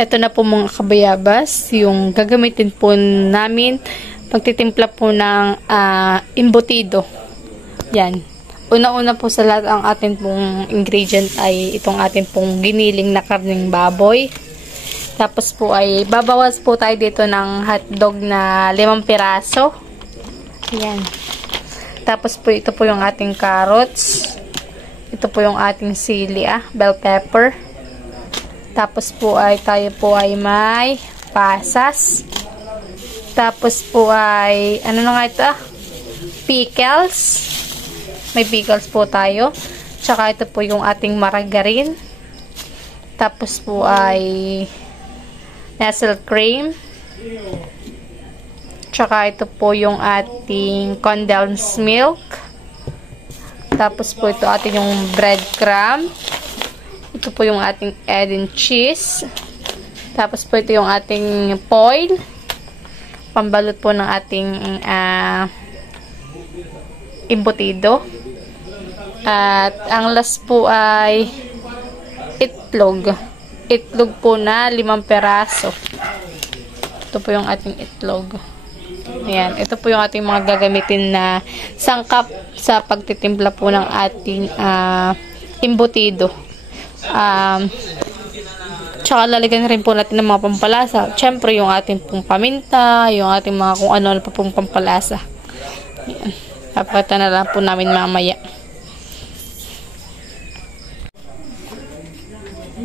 Ito na po mga kabayabas, yung gagamitin po namin pagtitimpla po ng embutido. Yan. Una-una po sa lahat ang atin pong ingredient ay itong atin pong giniling na karning baboy. Tapos po ay babawas po tayo dito ng hotdog na 5 piraso. Yan. Tapos po ito po yung ating carrots. Ito po yung ating sili, bell pepper. Tapos po ay tayo po ay may pasas. Tapos po ay ano na nga ito? Pickles. May pickles po tayo. Tsaka ito po yung ating margarine. Tapos po ay Nestle cream. Tsaka ito po yung ating condensed milk. Tapos po ito ating yung breadcrumb. Ito po yung ating egg and cheese. Tapos po ito yung ating foil. Pambalot po ng ating embutido. At ang last po ay itlog. Itlog po na 5 peraso. Ito po yung ating itlog. Ayan. Ito po yung ating mga gagamitin na sangkap sa pagtitimpla po ng ating embutido. Tsaka lalagyan rin po natin ng mga pampalasa. Siyempre, yung ating pong paminta, yung ating mga kung ano pa pong pampalasa. Ayan. Papakita na lang po namin mamaya.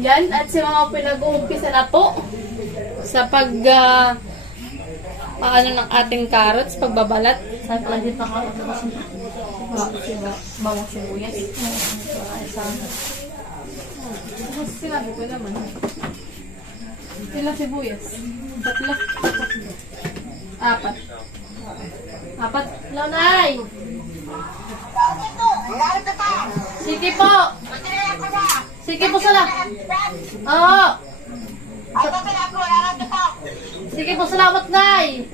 Yan, at si mga pinag-uumpisa na po sa ano ng ating carrots, pagbabalat. Sabi pala dito ako bawang sibuyas. Sinabi ko naman. Ilang sibuyas? 4. 4. Lanay! Sige po! Sige po sala! Oo! Sige po, salamat, Nay!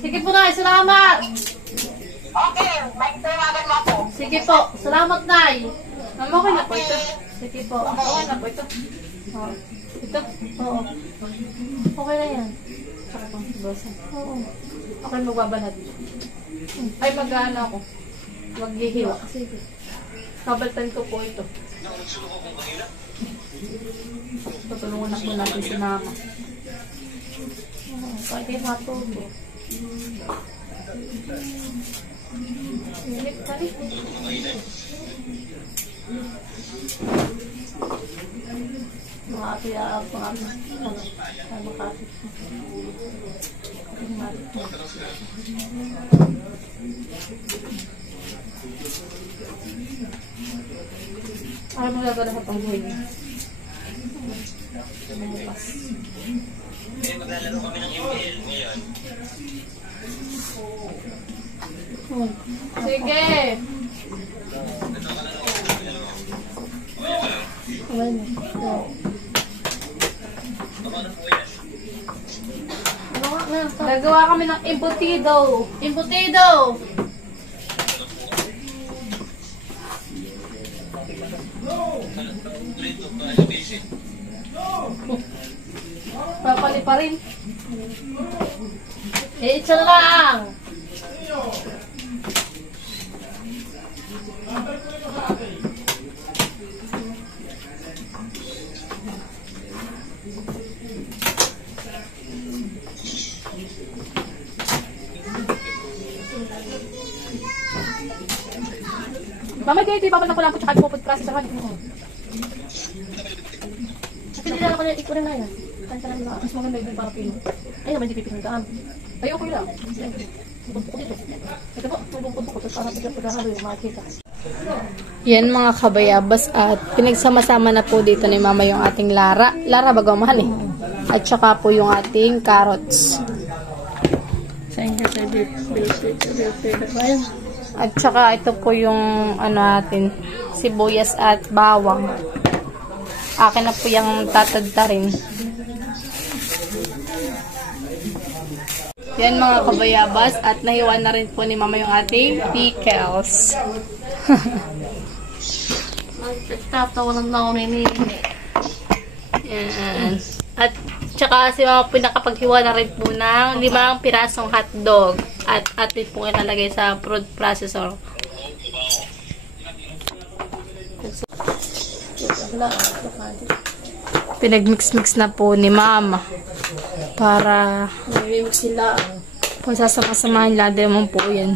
Sige po, Nay, salamat! Okay, may tawagan mo ako. Sige po, salamat, Nay! Okay na po ito. Sige po, okay na po ito. Oh. Ito? Oo. Okay na yan. Saka pang sibasan. Oo. Okay, magbabalad. Ay, mag-ano ako. Maghihiwa. Sige. Kabaltan ko po ito. Tutulungan na po natin si Mama. Pwede matubo. Init ka rin. Makakaya ako ang makakapit. Ay, magagala sa pangbuhay niya. Bumukas. Maglalaro kami ng ML ngayon. Sige! Gagawa kami ng embutido. Embutido! Papali pa rin. Isa lang! Mamay kayo, ipapalang ko lang po tsaka pupod process sa hagin mo. Pwede lang ako na ikunin na yan. Kanta lang na. Mas maganda yung para pino. Ay naman, hindi pipin ng daan. Ay, okay lang. Bubog ko dito. Ito po, bubog ko. Tapos parang pagkahalo yung makikita. Yan mga kabayabas at pinagsama-sama na po dito ni Mama yung ating Lara. Lara, bago mahal eh. At saka po yung ating carrots. At saka ito po yung ano natin, sibuyas at bawang. Akin na po yung tatadta rin. Yan mga kabayabas at nahiwan na rin po ni Mama yung ating pickles. Nagtatawanan na ako nini. Yan. At tsaka si mama po nakapaghiwa na rin po ng 5 pirasong hotdog. At atin po ilalagay sa food processor. Pinagmix-mix na po ni mama. Para Nagmimix sila. kung sasama-samahan lang din mo po yan.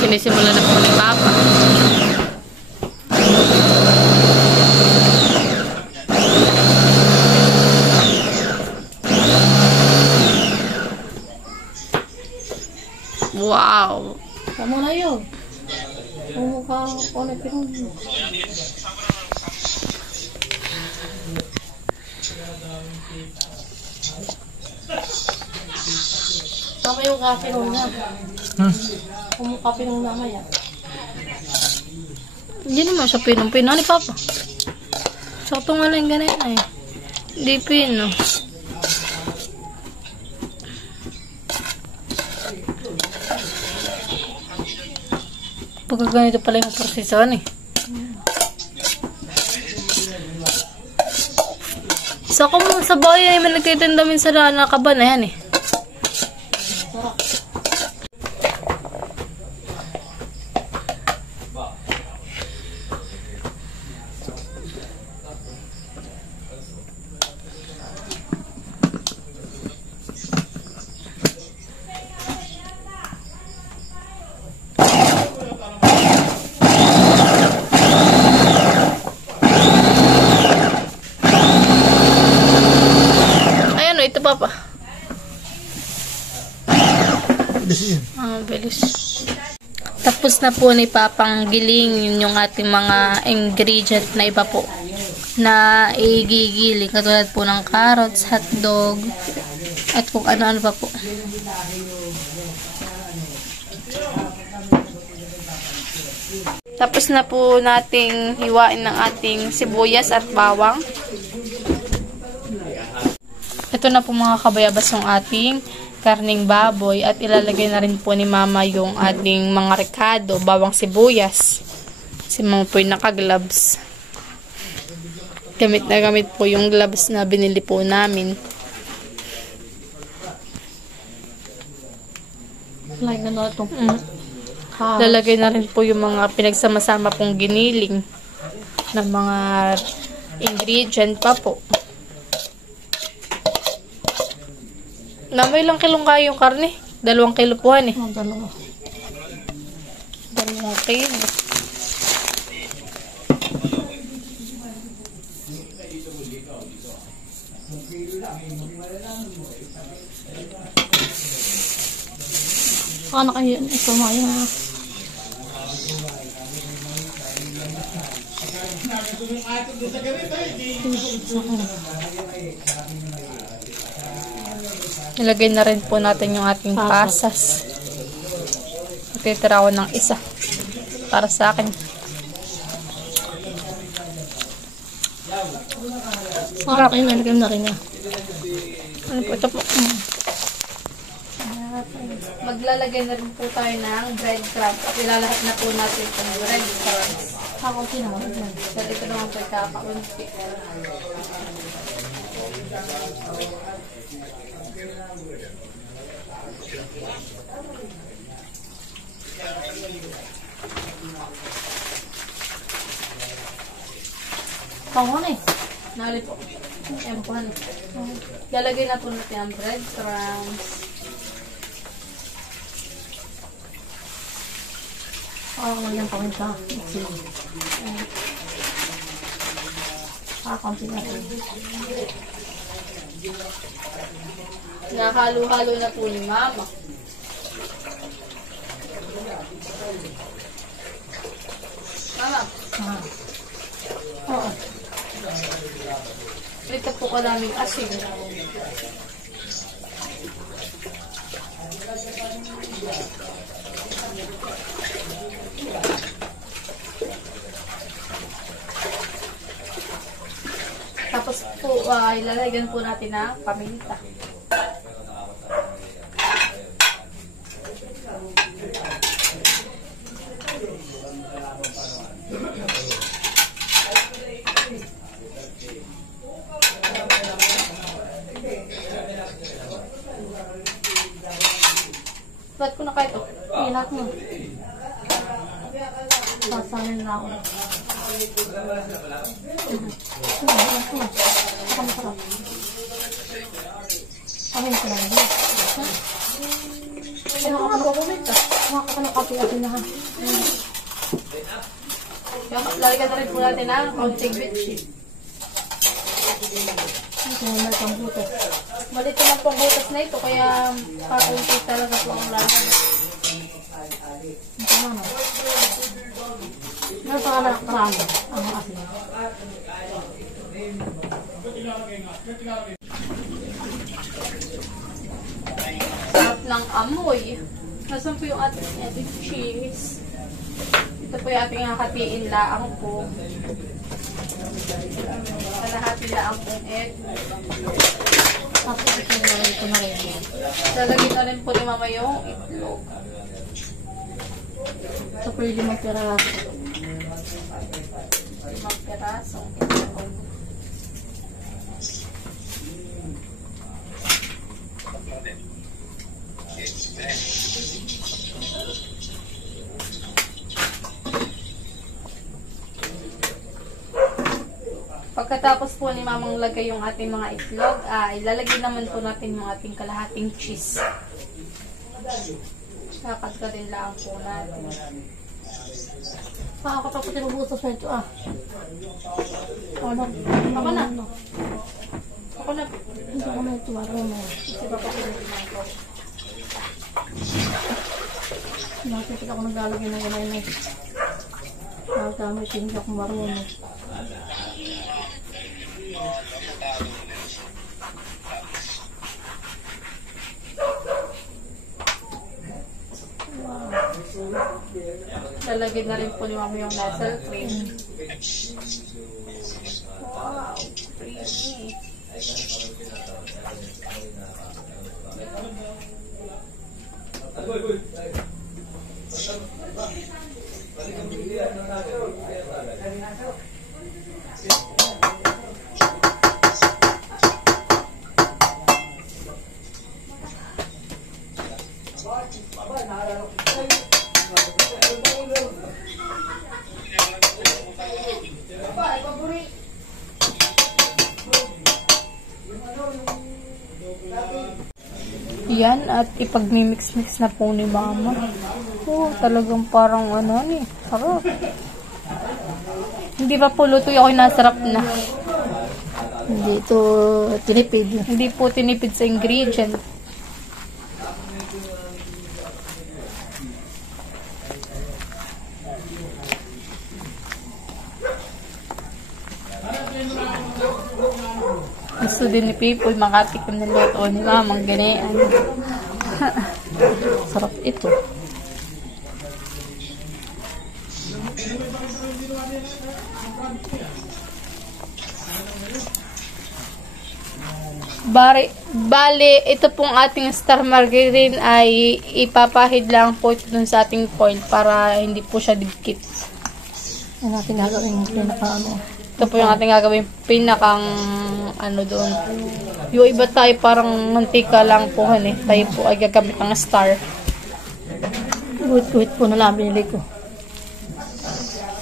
Sinisimula na po ni Papa. Wow! Tama na yun. Mumukha ako na pinong. Tama yung kape nung na. Kumukha pinong namaya. Hindi naman siya pinong-pino ni Papa. Sakto nga lang ganun eh. Hindi pino. Pagka ganito pala yung prosesan eh. Sa kung sa bayan ay may nagtitinda minsan sa nakaban na yan eh. Ito Papa. Bilis. Tapos na po ni Papang giling yung ating mga ingredient na iba po na igigiling katulad po ng carrots, hotdog at kung ano-ano pa po. Tapos na po nating hiwain ng ating sibuyas at bawang. Ito na po mga kabayabas yung ating karning baboy at ilalagay na rin po ni Mama yung ating mga rekado, bawang sibuyas. Si Mama po yung naka-gloves. Gamit na gamit po yung gloves na binili po namin. Like na ito. Lalagay na rin po yung mga pinagsama-sama pong giniling na mga ingredient pa po. Namay lang kilong kayo yung karne. 2 kilo po han eh. 2. 2 kilo. Ano kayo? Ito mo yun. Nilagay na rin po natin yung ating pasas. Matitira ko ng isa. Para sa akin. Para kayo nalagay na rin niya. Ano po ito po? Maglalagay na rin po tayo ng breadcrumbs. At ilalahat na po natin itong breadcrumbs. Kakunti naman. Pero ito naman po kakaunti. Pangon eh. Nali po. Ayan po. Lalagay na po natin ang breadcrumbs. Yan pa rin siya. Kakunti na rin. Nakahalo-halo na po ni Mama. Mama. Oo. Rito po ko namin asin. Tapos po, ilalagyan po natin ng paminta. Ba't ko na kayo ito? Ilat mo. Sasanin na ako. Kami ko lang din. Ano ka magpapaminta? Makakapag-kapi na ha. Lalagyan na rin po natin ng konting bitchin. Ito na may pangbutas. Malito lang pong butas na ito, kaya kakunti talaga po ang lahat. Ito na no. Meron pa ka na karami. Ang asin. Sarap ng amoy. Nasaan po yung ating cheese? Ito po yung ating hahatiin laang po. Kalahati laang pong egg. Tapos ito na rin. Lalagyan na rin po ni mama yung itlog. Ito po yung 5 piraso. 5 pirasong itlog. Pagkatapos po ni mamang lagay yung ating mga itlog, ilalagay naman po natin yung ating kalahating cheese. Dapat ka rin lang po natin. Ako tapos inubutas na ito ah. Ako na. Ako na. Hindi ko na ito marunong. Kasi baka pinaginahan ko. Nakikita ako naglalagay ng gulay na ito. Nagamit hindi ako marunong. Lalagyan na rin po ni mama yung nasal cream. Wow, creamy. Yan, at ipag-mix-mix na po ni mama. Oh, talagang parang ano ni, sarap. Hindi pa po luto yung nasarap na. Hindi ito tinipid. Hindi po tinipid sa ingredient. Gusto din ni people makatikim ng luto ni mamang ganyan. Sarap ito. Bale, ito pong ating star margarine ay ipapahid lang po ito dun sa ating foil para hindi po siya dikit. Yan natin gagawin yung pinaka ano. Ito po yung ating gagawin pinakang ano doon. Yung iba tayo parang mantika lang po eh. Tayo po ay gagamit ng star. Guhit-guhit po na lang binili ko.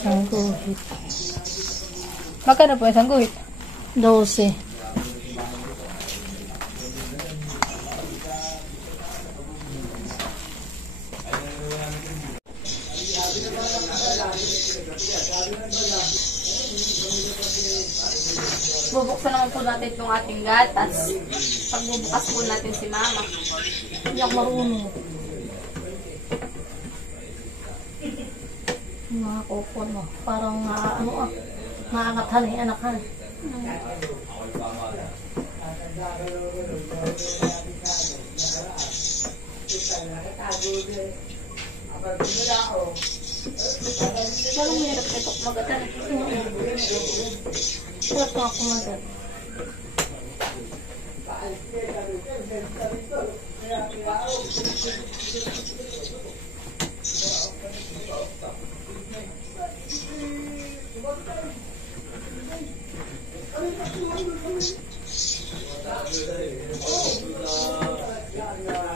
Ang guhit. Magkano po isang guhit? 12. Bubuksan naman po natin itong ating gatas. Pagbubukas po natin si mama. Hindi ako marunong. Mga kupon mo. Parang ano ah. Maangathan eh, anakan. Walang mahirap ito kumagatan. Hirap na ako kumagat.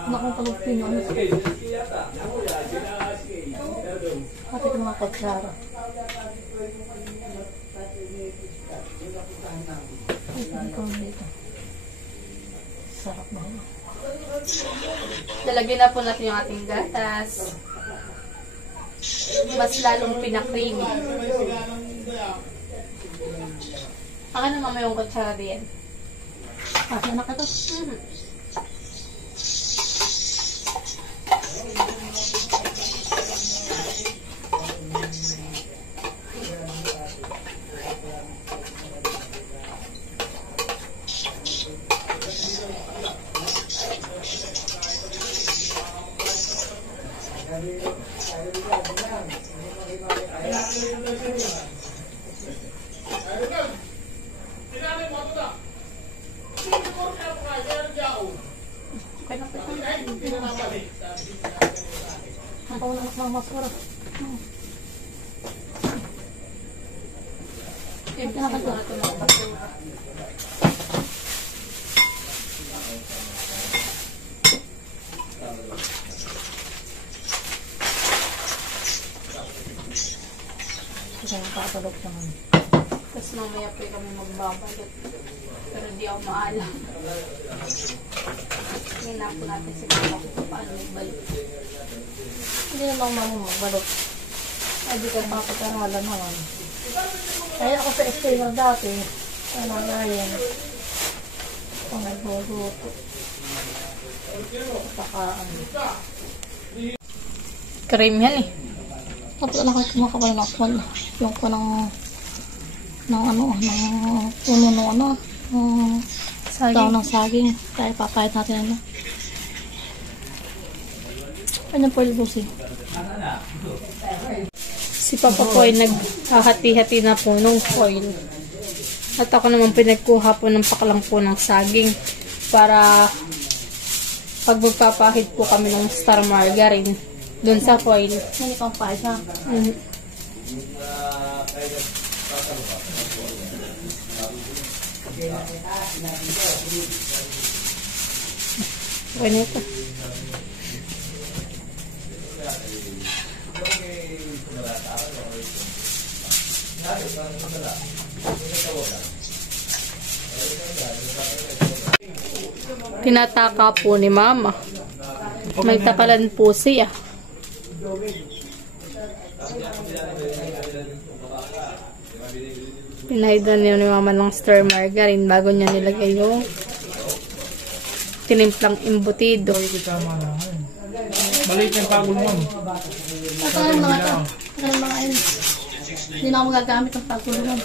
Nakapagpino. Pati ko mga kutsara. Ay, pati ko dito. Sarap ba? Lalagyan na po natin yung ating gatas. Mas lalong pinakreamy. Akin na mamaya yung kutsara diyan. Kasi na ka to. Ako na mas masarap. Ito na ito ng basura. Kasi nakakatulog naman. Tapos mamaya po kami magbabalot. Pero di ako maalam. Tingnan po natin si Papa kung paano magbalot. Hindi naman mami magbalot. Ay, di ka papagkaralan naman. Kaya ako sa external dati, talagayan. Kung nagluluto. Takaan. Cream yan eh. Tapos alam ko kumakabay na ako. Yung ko ng puno ng ano, daw ng saging. Kaya papayat natin ano. Ano po ilbusin? Si Papa po ay naghahati-hati na po ng foil. At ako naman pinagkuha po ng paklang po ng saging para pag magpapahid po kami ng star margarine dun sa foil. Hindi pang pahit ha? Okay na ito. Tinataka po ni Mama. May takalan po siya. Pinahidan niya ni Mama ng star margarine bago niya nilagay yung tinimplang embutido. Maliit yung pagul mo. Ito ng mga ito. Ito ng mga ayun. Hindi na ako magagamit ng pagkulungan.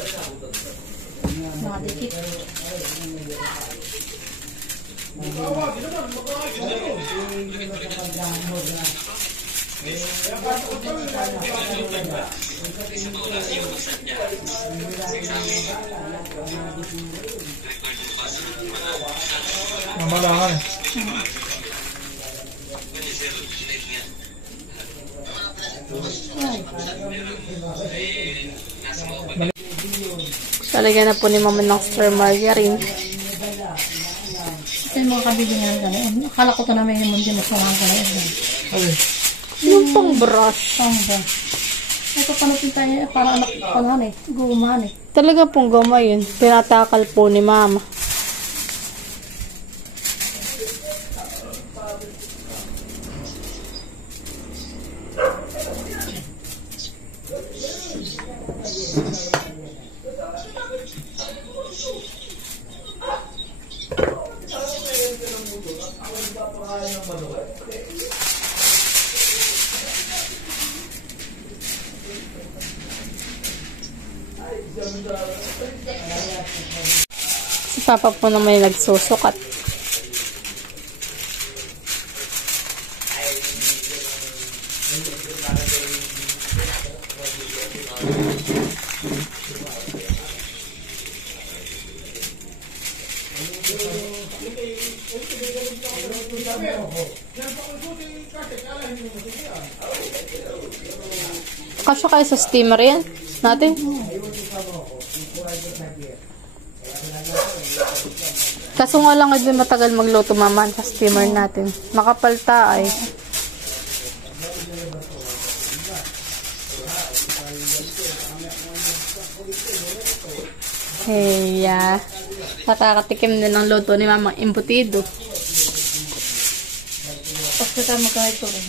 Mga dikit. Mamalahan. Talagyan na po ni Mama ng star margarine. Ito yung mga kabili nga ng gano'n. Akala ko ito namin yung mundi mas mga gano'n. Yung pang brush. Samba. Ito panupin tayo para anak panahan eh. Gumahan eh. Talaga pong goma yun. Pinatakal po ni Mama. Si Papa po na may nagsusukat. Kasya kayo sa steamer yan natin. Kaso nga lang din matagal magluto mama sa steamer natin. Makapalta ay. Hey, nakakatikim na ng luto ni Mamang Embutido. Kasi tayo magkahito rin.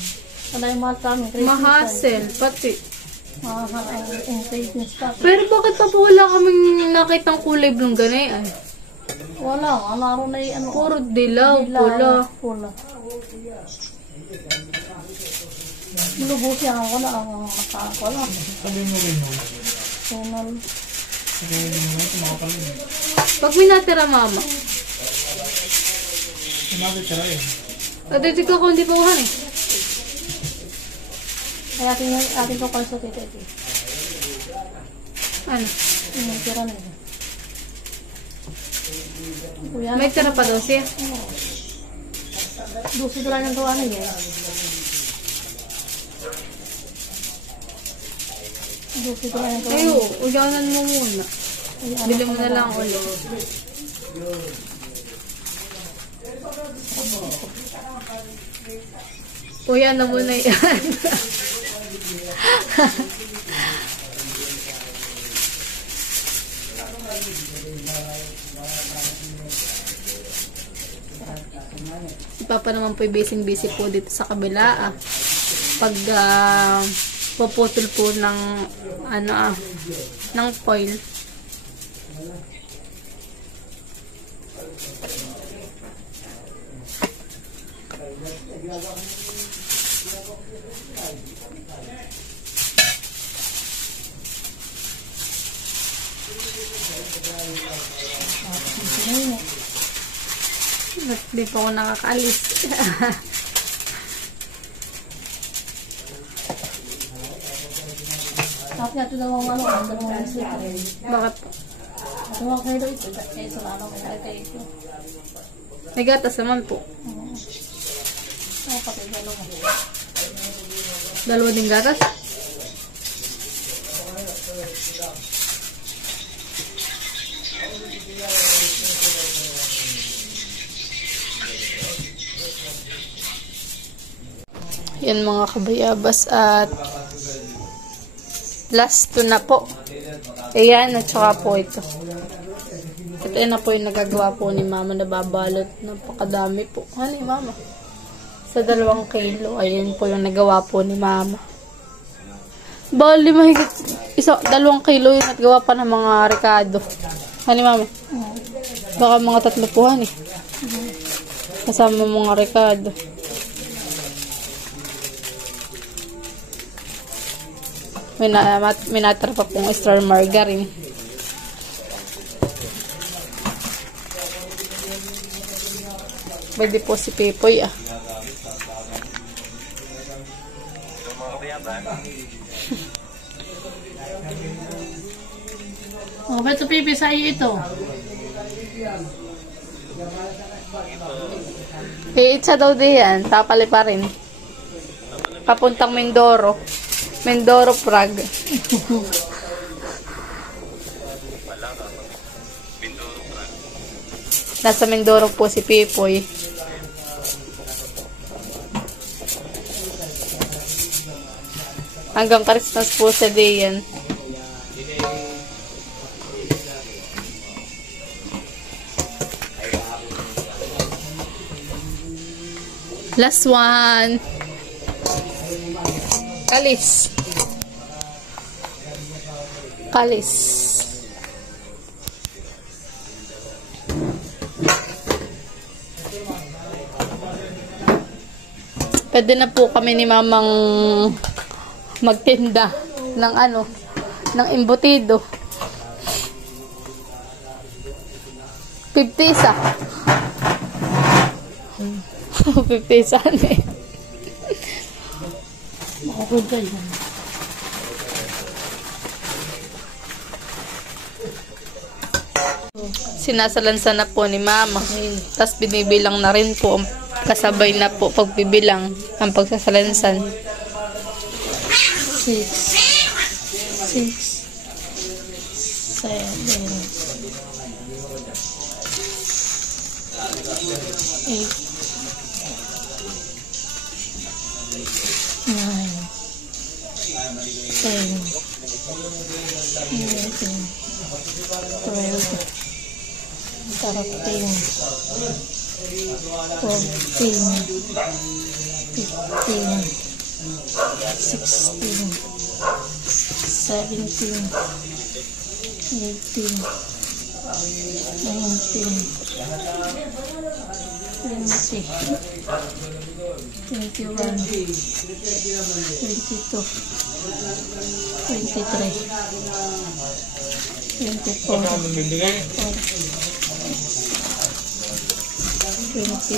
Ano yung mahal sa amin? Mahasel, pati. Mahal ang ingredients pa. Pero bakit pa po wala kaming nakitang kulay blong ganay ay? Wala, ano na yung ano. Puro dilaw, pula. Pula. Lubos yan, wala ang masak. Wala. Sabi mo rin mo. Sunal. Sabi mo ito makapalin. Pag may natira mama. Sinabi ka rin. Aditig ako hindi pa uhan eh. Ay, atin ko kayo sa tita ito. Ano? Yung tira na yun. Kuya, May tira pa daw siya. dusi doon lang gawa na yun. Dusi doon lang gawa na Ayo, yun. uganan mo muna. Bili mo na lang ulit. Uy, ano muna yan? Si Papa naman po busy po dito sa kabila pag puputol po ng ng foil. Ba't di pa ako nakakaalis? Tapos nga ito daw ang ano, ang dalawang isip. Bakit? Ito nga kayo ito. Kaya sa ano, kaya ito. May gatas naman po. Oo, pati dalawa. Dalawa din gatas? Yan mga kabayabas at last two na po. Ayan at saka po ito. Ito na po yung nagagawa po ni Mama na babalot. Napakadami po. Ano ni Mama? Sa 2 kilo. Ayan po yung nagawa po ni Mama. Bali mahigit 2 kilo yung nagawa pa ng mga rekado. Ano ni Mama? Baka mga 3 po eh. Kasama mga rekado. May natara pa pong extra margarine. Pwede po si Pepoy Oh, beto pipi sa iyo ito. Iitsa daw diyan. Tapali pa rin. Papuntang Mindoro. Mindoro, Prague. Nasa Mindoro po si Pipoy. Hanggang Christmas po sa day yan. Last one. Kalis. Kalis. Pwede na po kami ni Mamang magtinda ng ng embutido. 50 isa. 50 isa eh. Okay ba yun? Sinasalansan na po ni Mama. Tapos binibilang na rin po. Kasabay na po pagbibilang ang pagsasalansan. 6,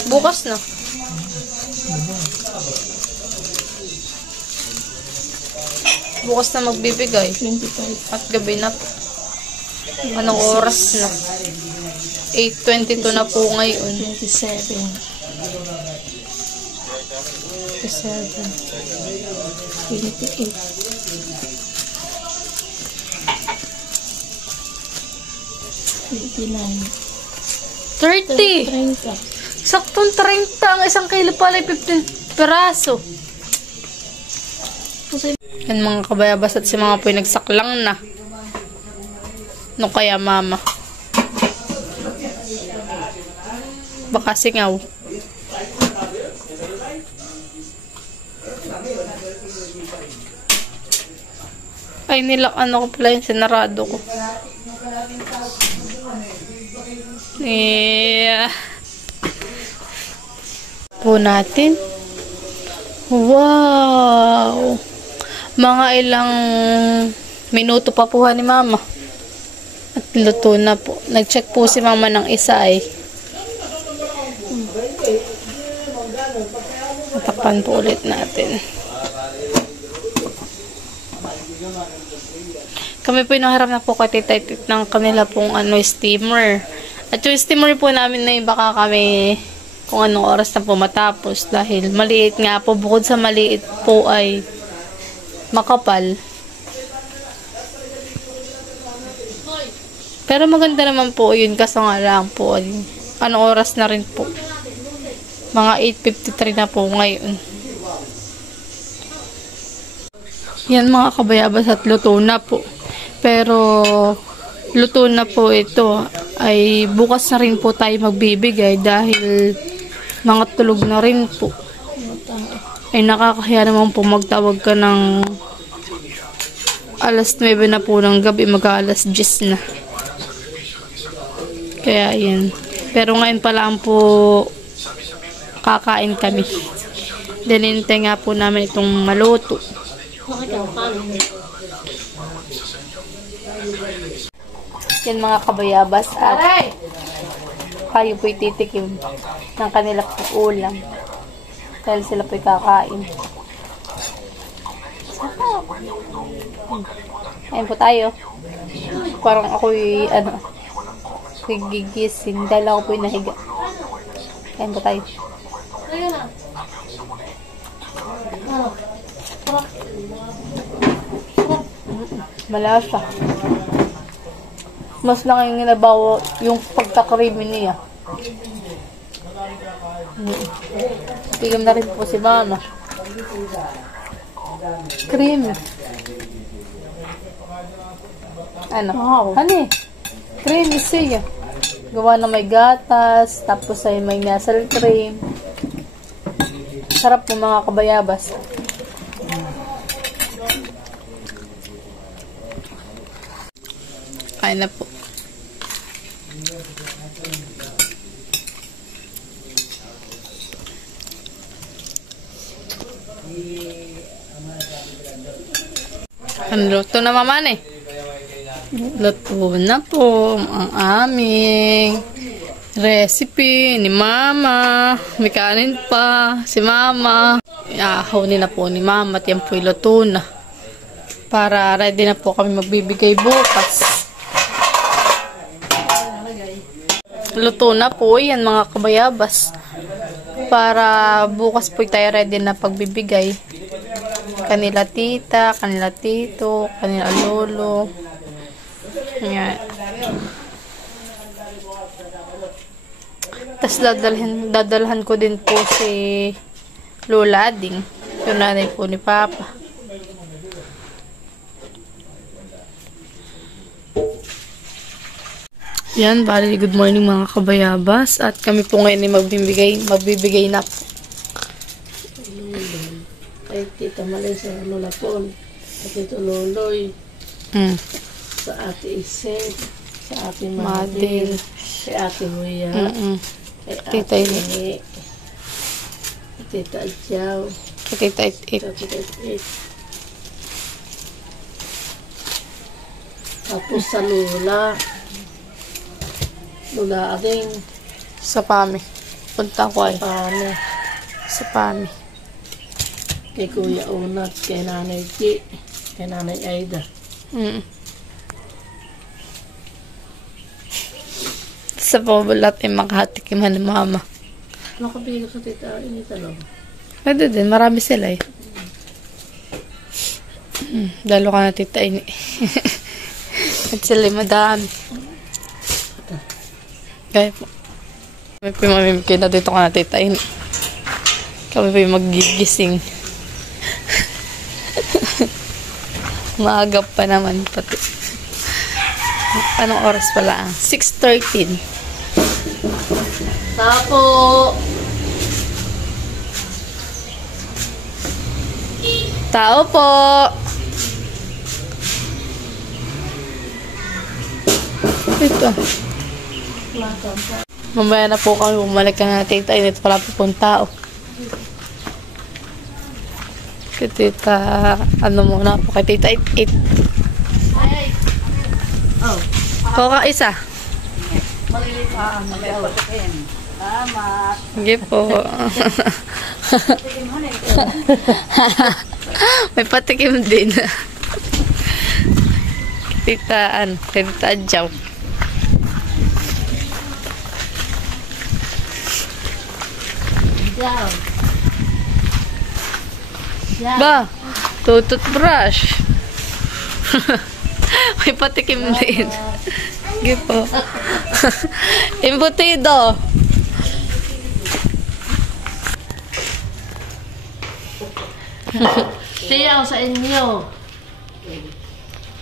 Bukas na. Bukas na magbibigay. 25, At gabi na po. Anong oras na? 8:22 na po ngayon. 27, 28, 29, 30! 30. Saktong 30. Ang isang kilo pala ay 15 peraso. Yan mga kabayabas at si mga po ay nagsaklang na. No kaya Mama? Baka singaw. Ay ano ko pala yung sinarado ko. Po natin. Wow! Mga ilang minuto pa po ni Mama. At luto na po. Nag-check po si Mama ng isa ay. Tatakpan po ulit natin. Kami po inaharap na po katitaitit ng kanila pong steamer. At yung steamer po namin na baka kami kung anong oras na po matapos dahil maliit nga po. Bukod sa maliit po ay makapal. Pero maganda naman po yun kasi nga lang po anong oras na rin po. Mga 8:53 na po ngayon. Yan mga kabayabas at luto na po. Pero luto na po ito ay bukas na rin po tayo magbibigay dahil mga tulog na rin po. Ay nakakahiya naman po magtawag ka ng alas 9 na po ng gabi, mag-alas 10 na. Kaya yan. Pero ngayon pa lang po kakain kami. Dinintay nga po namin itong maluto. Yan mga kabayabas at kayo po'y titikim ng kanila pong ulam dahil sila po'y kakain. Ayan po tayo. Parang ako'y gigising dahil ako po'y nahiga. Ayan po tayo. Malasa. Mas lang yung inabaw yung pagka-creamy niya. Tigam na rin po si Mama. Creamy. Ano? Wow. Honey. Creamy siya. Gawa na may gatas, tapos ay may nasal cream. Sarap po mga kabayabas. Kain na po. Ang luto na Mama eh. Luto na po ang aming recipe ni Mama. May kanin pa si Mama. Iaahawnin na po ni Mama at yan po iluto na. Para ready na po kami magbibigay bukas. Luto na po yan mga kabayabas. Para bukas po tayo ready na pagbibigay. Kanila tita, kanila tito, kanila lolo. Yan. Tapos dadalhan ko din po si Lola Ading. Yung nanay po ni Papa. Yan, bali good morning mga kabayabas. At kami po ngayon ay magbibigay na po. Kay Tita Malay sa Lola Paul. Sa Tito Loloy. Sa Ate Isel. Sa Ate Madel. Kay Ate Muya. Kay Tita Ate Tita Adjaw. Tita It. Tita It. Tapos sa Lola. Lola Ading. Sa Pami. Punta ko ay. Paano? Sa Pami. Kay Kuya Unat. Kay Nanay Ki. Kay Nanay Aida. Sa pabulat ay makahatikiman ni Mama. Nakabigay ko sa Tita Inita lang. Pwede din, marami sila eh. Dalo ka na Tita Ini. At sila madami. Kaya po. Kami po mamimigay na dito ka na Tita Ini. Kami po yung magigising. Maagap pa naman pati. Anong oras pala? 6:13. Tapo! Tao po! Ito. Mamaya na po kami bumalik na Tita Init. Wala po pong tao. Kay Tita, ano muna po, kay Tita It. Oh. Kuha ka isa. Maliliit pa. Salamat. Sige po. May patikim din. Tita, Tita Adjaw. Adjaw. Ba, toothbrush. May patikim din. Sige po. Embutido. Siyaw sa inyo.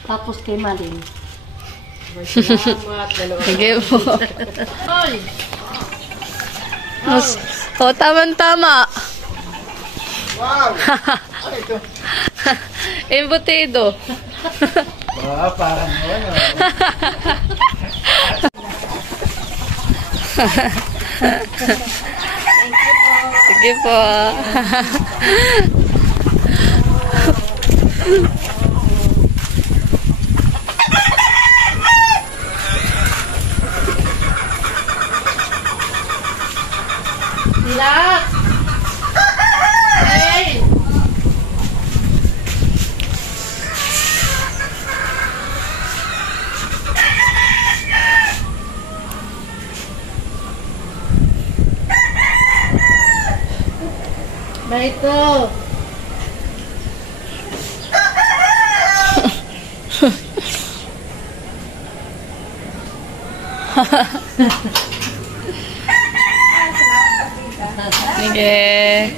Tapos kay Malin. Salamat. Sige po. Hoy! Tama-tama. Wow! Embutido. Parang ano. Sige po. Sila! Hey! Ba ito? Sige.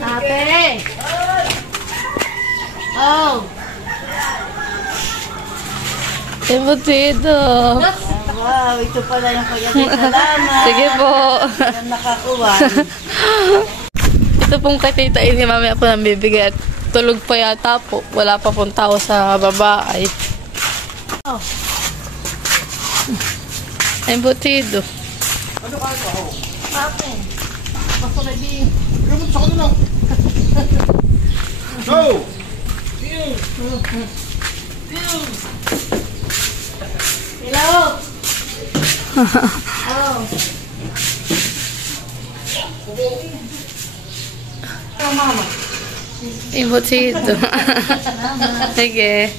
Ate! Oh! Embutido. Wow, ito pala yung kuya. Salamat! Sige po. Ang nakakuha. Ito pong kay Tita Ini, mamaya po nang bibigay at tulog pa yata po. Wala pa pong tao sa babae. Oh. Embutido. Ano ka ito? Ate! Basta na di. Gamot sa kanila. Go! Hello! Imbutido. Sige.